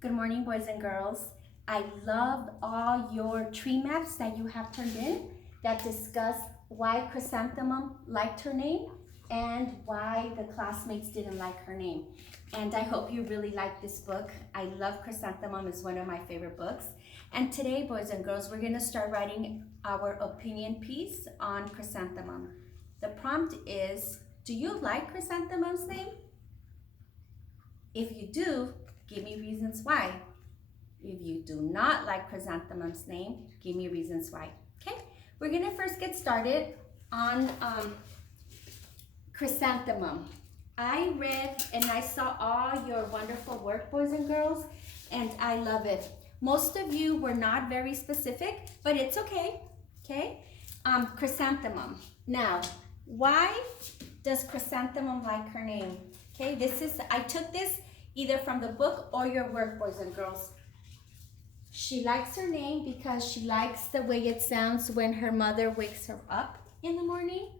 Good morning, boys and girls. I loved all your tree maps that you have turned in that discuss why Chrysanthemum liked her name and why the classmates didn't like her name. And I hope you really like this book. I love Chrysanthemum. It's one of my favorite books. And today, boys and girls, we're going to start writing our opinion piece on Chrysanthemum. The prompt is, do you like Chrysanthemum's name? If you do, give me reasons why. If you do not like Chrysanthemum's name, give me reasons why. Okay, we're gonna first get started on Chrysanthemum. I read and I saw all your wonderful work, boys and girls, and I love it. Most of you were not very specific, but it's okay. Okay, Chrysanthemum. Now, why does Chrysanthemum like her name? Okay, I took this either from the book or your work, boys and girls. She likes her name because she likes the way it sounds when her mother wakes her up in the morning.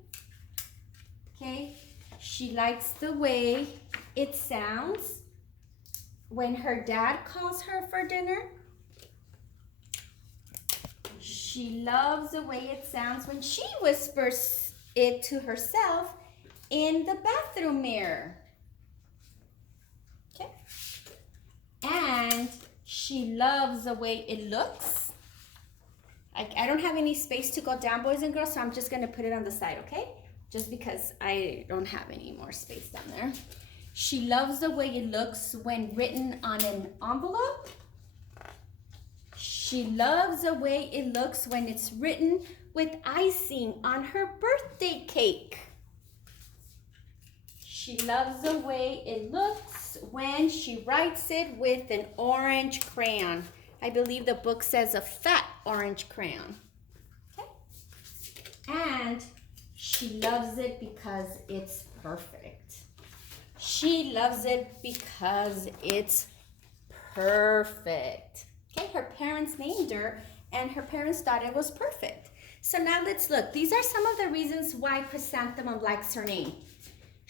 Okay, she likes the way it sounds when her dad calls her for dinner. She loves the way it sounds when she whispers it to herself in the bathroom mirror. Okay, and she loves the way it looks. I don't have any space to go down, boys and girls, so I'm just gonna put it on the side, okay? Just because I don't have any more space down there. She loves the way it looks when written on an envelope. She loves the way it looks when it's written with icing on her birthday cake. She loves the way it looks when she writes it with an orange crayon. I believe the book says a fat orange crayon. Okay? And she loves it because it's perfect. She loves it because it's perfect. Okay, her parents named her and her parents thought it was perfect. So now let's look. These are some of the reasons why Chrysanthemum likes her name.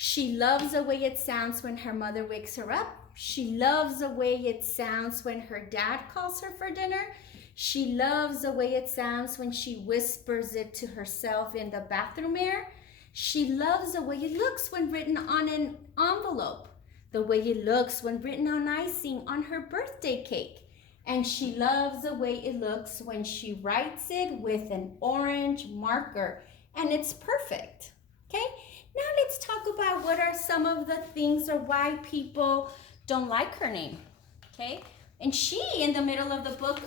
She loves the way it sounds when her mother wakes her up. She loves the way it sounds when her dad calls her for dinner. She loves the way it sounds when she whispers it to herself in the bathroom mirror. She loves the way it looks when written on an envelope. The way it looks when written on icing on her birthday cake. And she loves the way it looks when she writes it with an orange marker. And it's perfect. Okay? Now let's talk about what are some of the things or why people don't like her name, okay? And she, in the middle of the book,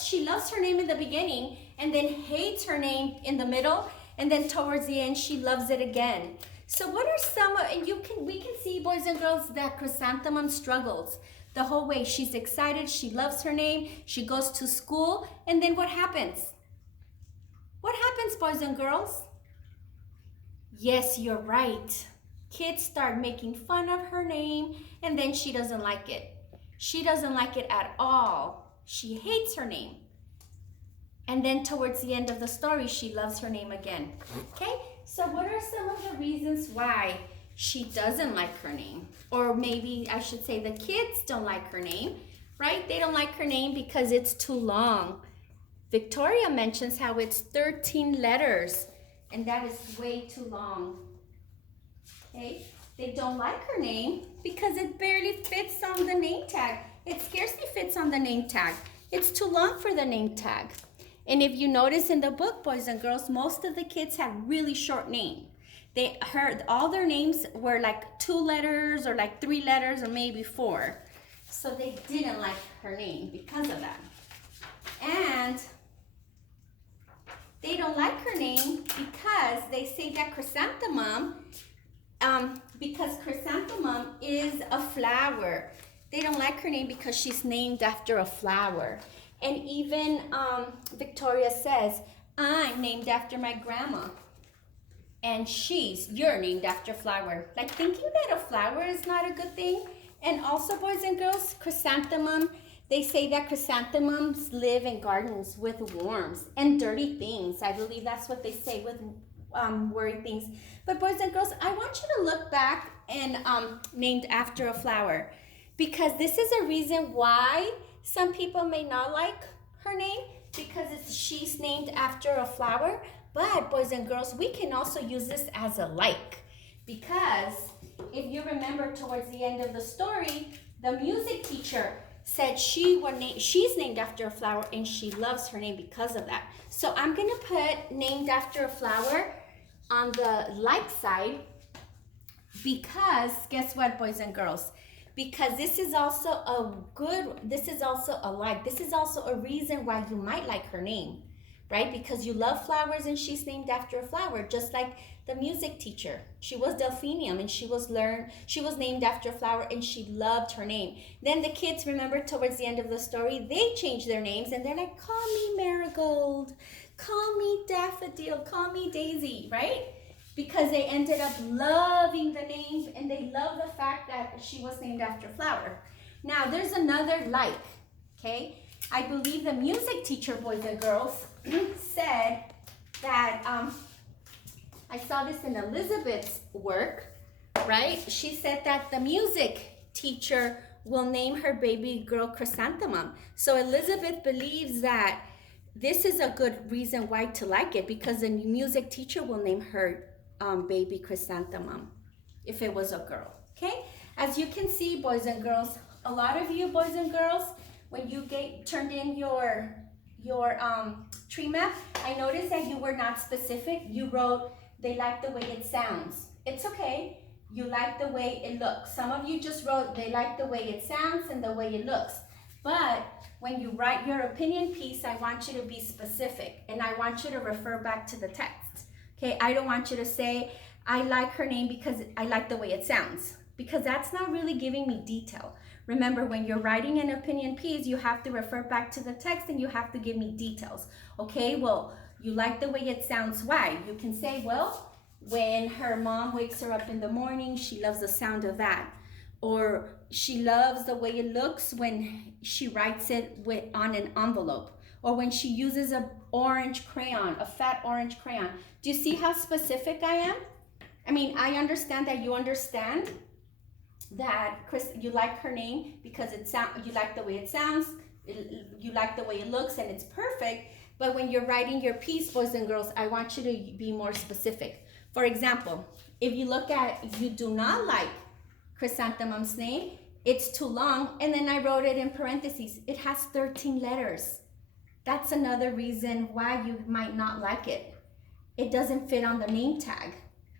she loves her name in the beginning and then hates her name in the middle, and then towards the end, she loves it again. So what are some, and we can see, boys and girls, that Chrysanthemum struggles the whole way. She's excited, she loves her name, she goes to school, and then what happens? What happens, boys and girls? Yes, you're right. Kids start making fun of her name, and then she doesn't like it. She doesn't like it at all. She hates her name. And then towards the end of the story, she loves her name again. Okay, so what are some of the reasons why she doesn't like her name? Or maybe I should say the kids don't like her name, right? They don't like her name because it's too long. Victoria mentions how it's 13 letters. And that is way too long. Okay, they don't like her name because it barely fits on the name tag. It scarcely fits on the name tag. It's too long for the name tag. And if you notice in the book, boys and girls, most of the kids had really short names. All their names were like 2 letters or like 3 letters or maybe 4. So they didn't like her name because of that. And they don't like her name because they say that Chrysanthemum, because Chrysanthemum is a flower. They don't like her name because she's named after a flower. And even Victoria says, I'm named after my grandma. And you're named after a flower. Like thinking that a flower is not a good thing. And also, boys and girls, Chrysanthemum, they say that chrysanthemums live in gardens with worms and dirty things. I believe that's what they say with worry things. But boys and girls, I want you to look back and named after a flower. because this is a reason why some people may not like her name, because she's named after a flower. But boys and girls, we can also use this as a like, because if you remember towards the end of the story, the music teacher said she's named after a flower and she loves her name because of that. So I'm gonna put named after a flower on the like side, because guess what, boys and girls? Because this is also a like. This is also a reason why you might like her name, right? Because you love flowers and she's named after a flower, just like the music teacher. She was Delphinium and she was named after a flower and she loved her name. Then the kids, remember towards the end of the story, they changed their names and they're like, call me Marigold, call me Daffodil, call me Daisy, right? Because they ended up loving the name and they love the fact that she was named after a flower. Now there's another like, okay? I believe the music teacher, boys and girls, said that, I saw this in Elizabeth's work, right? She said that the music teacher will name her baby girl Chrysanthemum. So Elizabeth believes that this is a good reason why to like it, because the music teacher will name her baby Chrysanthemum if it was a girl, okay? As you can see, boys and girls, a lot of you boys and girls, when you turned in your tree map, I noticed that you were not specific. You wrote, they like the way it sounds. It's okay. You like the way it looks. Some of you just wrote, they like the way it sounds and the way it looks. But when you write your opinion piece, I want you to be specific and I want you to refer back to the text. Okay, I don't want you to say, I like her name because I like the way it sounds, because that's not really giving me detail. Remember, when you're writing an opinion piece, you have to refer back to the text and you have to give me details. Okay, well, you like the way it sounds. Why? You can say, well, when her mom wakes her up in the morning, she loves the sound of that. Or she loves the way it looks when she writes it on an envelope. Or when she uses a orange crayon, a fat orange crayon. Do you see how specific I am? I mean, I understand that you understand that you like her name because you like the way it sounds, you like the way it looks, and it's perfect. But when you're writing your piece, boys and girls, I want you to be more specific. For example, if you look at, you do not like Chrysanthemum's name, it's too long, and then I wrote it in parentheses. It has 13 letters. That's another reason why you might not like it. It doesn't fit on the name tag.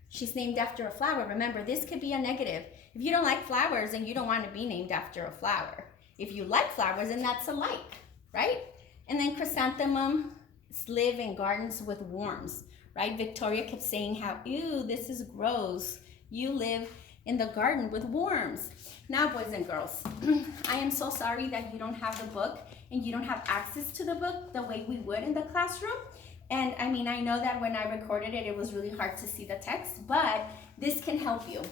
She's named after a flower. Remember, this could be a negative. If you don't like flowers, then you don't want to be named after a flower. If you like flowers, then that's a like, right? And then chrysanthemums live in gardens with worms, right? Victoria kept saying how, ew, this is gross. You live in the garden with worms. Now, boys and girls, I am so sorry that you don't have the book and you don't have access to the book the way we would in the classroom. And I mean, I know that when I recorded it, it was really hard to see the text, but this can help you.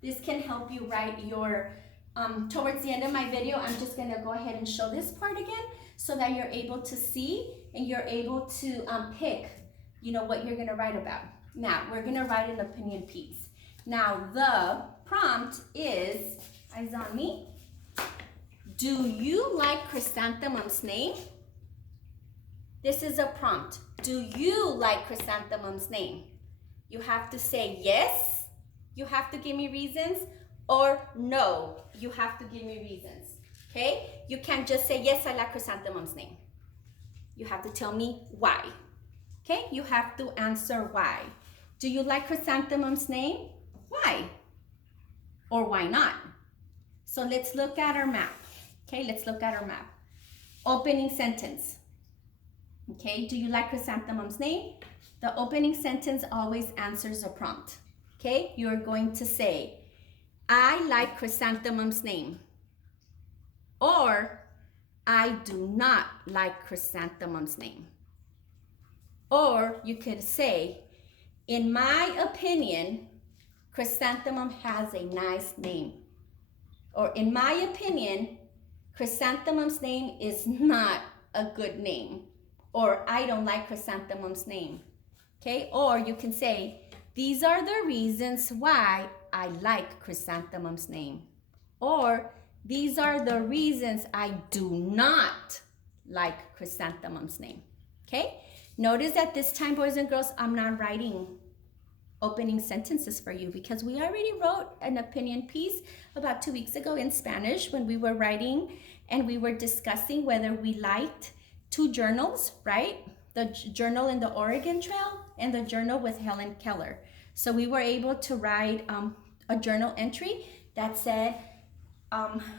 This can help you write your, towards the end of my video, I'm just gonna go ahead and show this part again so that you're able to see and you're able to pick, you know, what you're gonna write about. Now, we're gonna write an opinion piece. Now, the prompt is, eyes on me. Do you like Chrysanthemum's name? This is a prompt. Do you like Chrysanthemum's name? You have to say yes, you have to give me reasons, or no, you have to give me reasons, okay? You can't just say, yes, I like Chrysanthemum's name. You have to tell me why, okay? You have to answer why. Do you like Chrysanthemum's name? Why? Or why not? So let's look at our map, okay? Let's look at our map. Opening sentence. Okay, do you like Chrysanthemum's name? The opening sentence always answers a prompt. Okay, you're going to say, I like Chrysanthemum's name. Or, I do not like Chrysanthemum's name. Or you could say, in my opinion, Chrysanthemum has a nice name. Or in my opinion, Chrysanthemum's name is not a good name. Or I don't like Chrysanthemum's name, okay? Or you can say, these are the reasons why I like Chrysanthemum's name. Or These are the reasons I do not like Chrysanthemum's name. Okay? Notice that this time, boys and girls, I'm not writing opening sentences for you because we already wrote an opinion piece about 2 weeks ago in Spanish when we were writing and we were discussing whether we liked two journals, right? The journal in the Oregon Trail and the journal with Helen Keller. So we were able to write a journal entry that said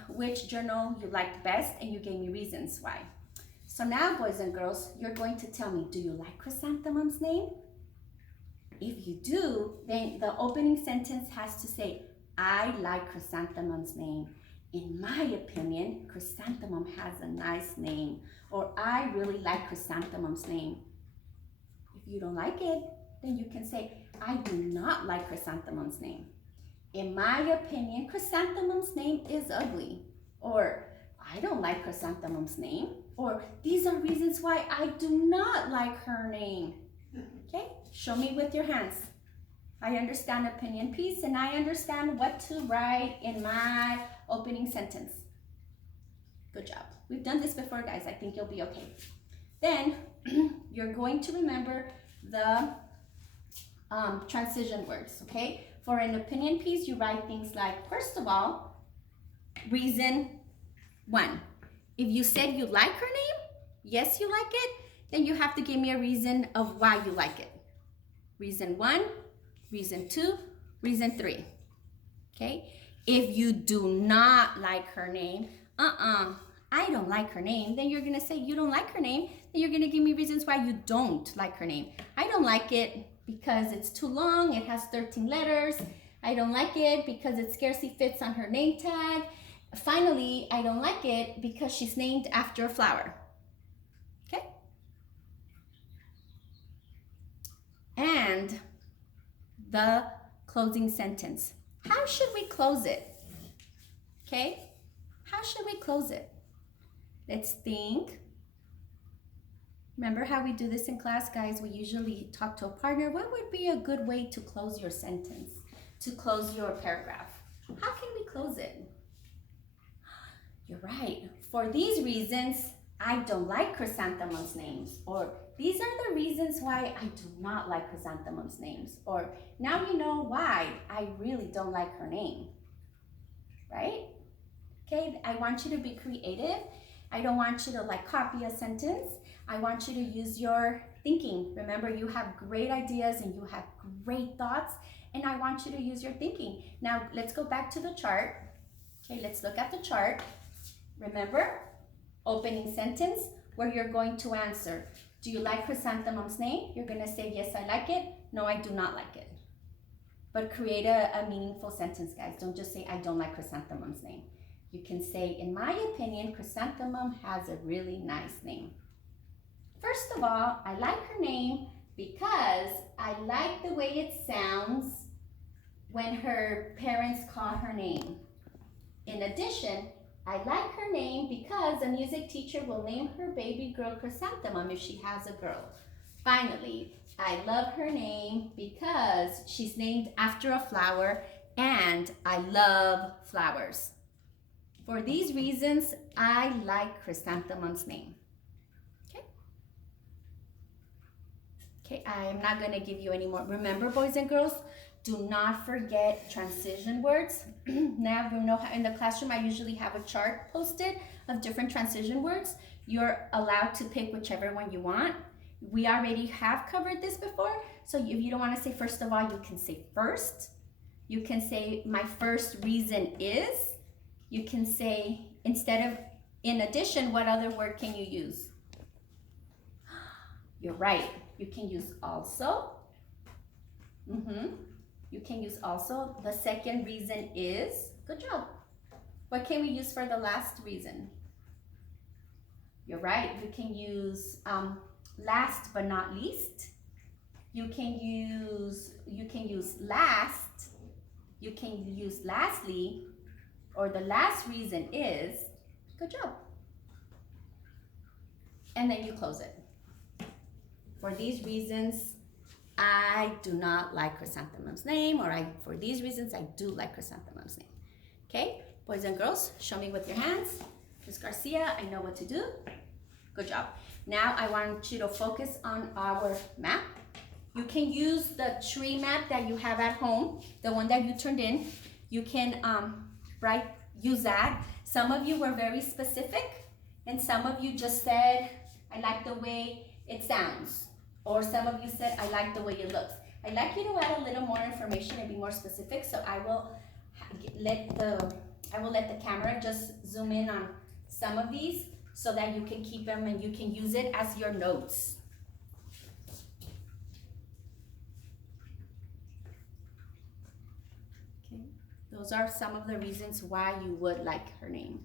which journal you liked best, and you gave me reasons why. So now, boys and girls, you're going to tell me, do you like Chrysanthemum's name? If you do, then the opening sentence has to say, I like Chrysanthemum's name. In my opinion, Chrysanthemum has a nice name. Or I really like Chrysanthemum's name. If you don't like it, then you can say, I do not like Chrysanthemum's name. In my opinion, Chrysanthemum's name is ugly. Or I don't like Chrysanthemum's name. Or these are reasons why I do not like her name. Okay, show me with your hands. I understand opinion piece and I understand what to write in my opening sentence. Good job. We've done this before, guys. I think you'll be okay. Then you're going to remember the transition words, okay? For an opinion piece, you write things like, first of all, reason 1. If you said you like her name, yes, you like it, then you have to give me a reason of why you like it. Reason 1, reason 2, reason 3. Okay? If you do not like her name, I don't like her name, then you're going to say you don't like her name, then you're going to give me reasons why you don't like her name. I don't like it because it's too long, it has 13 letters. I don't like it because it scarcely fits on her name tag. Finally, I don't like it because she's named after a flower. Okay? And the closing sentence. How should we close it? Okay? How should we close it? Let's think. Remember how we do this in class, guys? We usually talk to a partner. What would be a good way to close your sentence, to close your paragraph? How can we close it? You're right. For these reasons, I don't like Chrysanthemum's names. Or these are the reasons why I do not like Chrysanthemum's names. Or now you know why I really don't like her name. Right? Okay, I want you to be creative. I don't want you to like copy a sentence. I want you to use your thinking. Remember, you have great ideas and you have great thoughts, and I want you to use your thinking. Now, let's go back to the chart. Okay, let's look at the chart. Remember, opening sentence where you're going to answer. Do you like Chrysanthemum's name? You're going to say, yes, I like it. No, I do not like it. But create a meaningful sentence, guys. Don't just say, I don't like Chrysanthemum's name. You can say, in my opinion, Chrysanthemum has a really nice name. First of all, I like her name because I like the way it sounds when her parents call her name. In addition, I like her name because a music teacher will name her baby girl Chrysanthemum if she has a girl. Finally, I love her name because she's named after a flower and I love flowers. For these reasons, I like Chrysanthemum's name. Okay, I am not going to give you any more. Remember, boys and girls, do not forget transition words. Now you know how in the classroom I usually have a chart posted of different transition words. You're allowed to pick whichever one you want. We already have covered this before. So if you don't want to say first of all, you can say first. You can say my first reason is. You can say instead of in addition, what other word can you use? You're right. You can use also. You can use also. The second reason is. Good job. What can we use for the last reason? You're right. You can use last but not least. You can use last. You can use lastly, or the last reason is. Good job. And then you close it. For these reasons, I do not like Chrysanthemum's name, or for these reasons, I do like Chrysanthemum's name. Okay? Boys and girls, show me with your hands. Ms. Garcia, I know what to do. Good job. Now I want you to focus on our map. You can use the tree map that you have at home, the one that you turned in. You can use that. Some of you were very specific, and some of you just said, I like the way it sounds. Or some of you said, I like the way it looks. I'd like you to add a little more information and be more specific, so I will let the camera just zoom in on some of these so that you can keep them and you can use it as your notes. Okay, those are some of the reasons why you would like her name.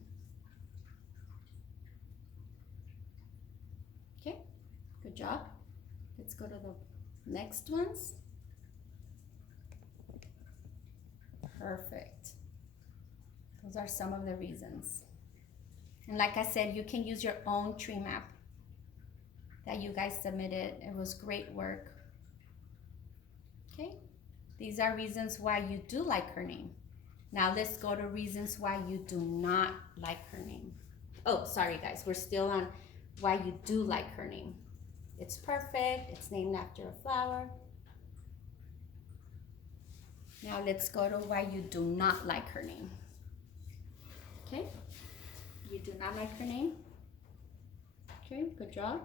Okay, good job. Let's go to the next ones. Perfect. Those are some of the reasons. And like I said, you can use your own tree map that you guys submitted. It was great work. Okay, these are reasons why you do like her name. Now let's go to reasons why you do not like her name. Oh, sorry guys, we're still on why you do like her name. It's perfect, it's named after a flower. Now let's go to why you do not like her name. Okay, you do not like her name. Okay, good job.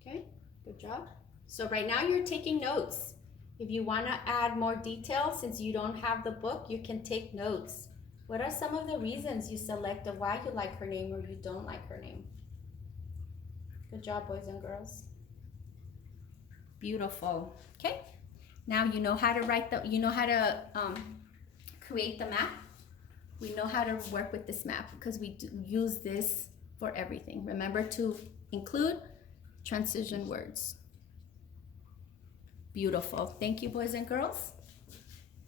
Okay, good job. So right now you're taking notes. If you want to add more detail, since you don't have the book, you can take notes. What are some of the reasons you selected why you like her name or you don't like her name? Good job, boys and girls. Beautiful. Okay, now you know how to write create the map. We know how to work with this map because we do use this for everything. Remember to include transition words. Beautiful. Thank you, boys and girls.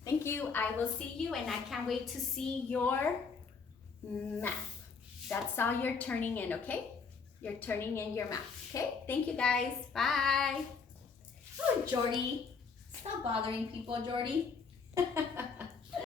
Thank you. I will see you, and I can't wait to see your map. That's all you're turning in, okay? You're turning in your map, okay? Thank you, guys. Bye. Oh, Jordy. Stop bothering people, Jordy.